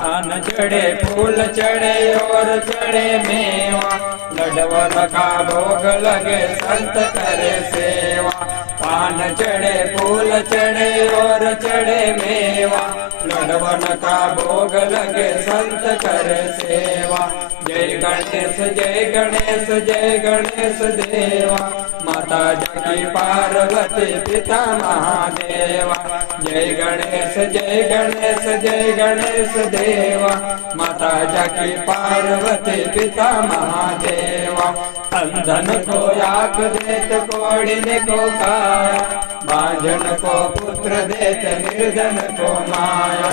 पान चढ़े फूल चढ़े और चढ़े मेवा, लडवन का भोग लगे संत करे सेवा। पान चढ़े फूल चढ़े और चढ़े मेवा, लडवन का भोग लगे संत करे सेवा। जय गणेश जय गणेश जय गणेश देवा, माता जकी पार्वती पिता महादेवा। जय गणेश जय गणेश जय गणेश देवा, माता जकी पार्वती पिता महादेवा। अंधन को आँख देत कोढ़िन को काया, बांझन को पुत्र देत निर्धन को माया।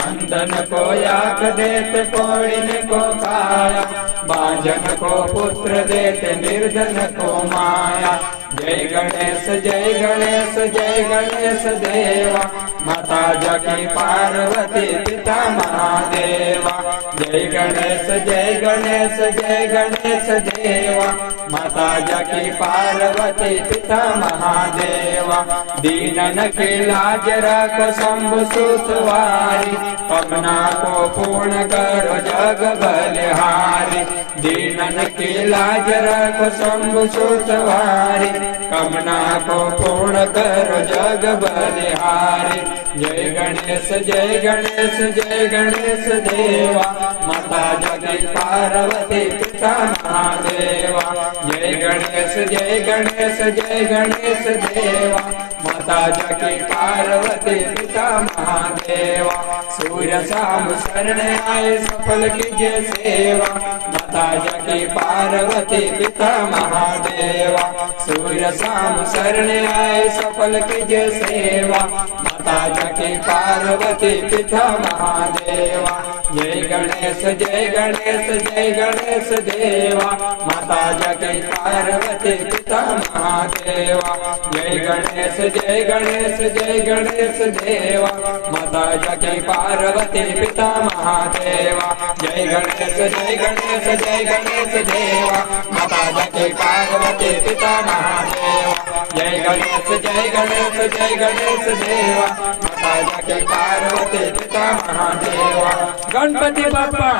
अंधन को आँख देत कोढ़िन को काया, बांझन को पुत्र देत निर्धन को माया। जय गणेश जय गणेश जय गणेश देवा, माता जकी पार्वती पिता महादेवा। जय गणेश जय गणेश जय गणेश देवा, माता जकी पार्वती पिता महादेवा। दीनन की लाज रखो शंभु सुतवारी, पवना को पूर्ण करो जग बलिहारी। दीनन की लाज रखो शंभु सुतवारी, कमना को पूर्ण करो जग बलिहारी। जय गणेश जय गणेश जय गणेश देवा, माता जगी पार्वती पिता महादेवा। जय गणेश जय गणेश जय गणेश देवा, माता जगी पार्वती पिता महादेवा। सूर्य शाम शरण आए सफल कीजिए सेवा, माता जगी पार्वती पिता महादेवा। सूर्य शाम शरण आए सफल कीजिए सेवा, माता जकी पार्वती पिता महादेवा। जय गणेश जय गणेश जय गणेश देवा, माता जकी पार्वती पिता महादेवा। जय गणेश जय गणेश जय गणेश देवा, माता जकी पार्वती पिता महादेवा। जय गणेश जय गणेश जय गणेश देवा, माता जकी पार्वती पिता महादेवा। जय गणेश जय गणेश जय गणेश देवा, माता जकी पार्वती पिता महादेवा। गणपति बाप्पा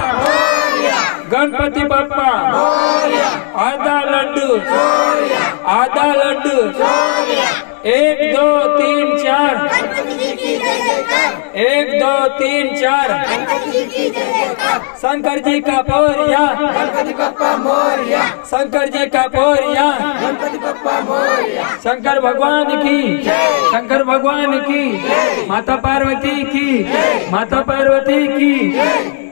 गणपति बाप्पा, आधा लड्डू आधा लड्डू, 1 2 3 4, 1 2 3 4। शंकर जी का पौरिया गणपति बप्पा मोरिया, शंकर जी का पौरिया गणपति बप्पा मोरिया। शंकर भगवान की शंकर भगवान की, माता पार्वती की माता पार्वती की।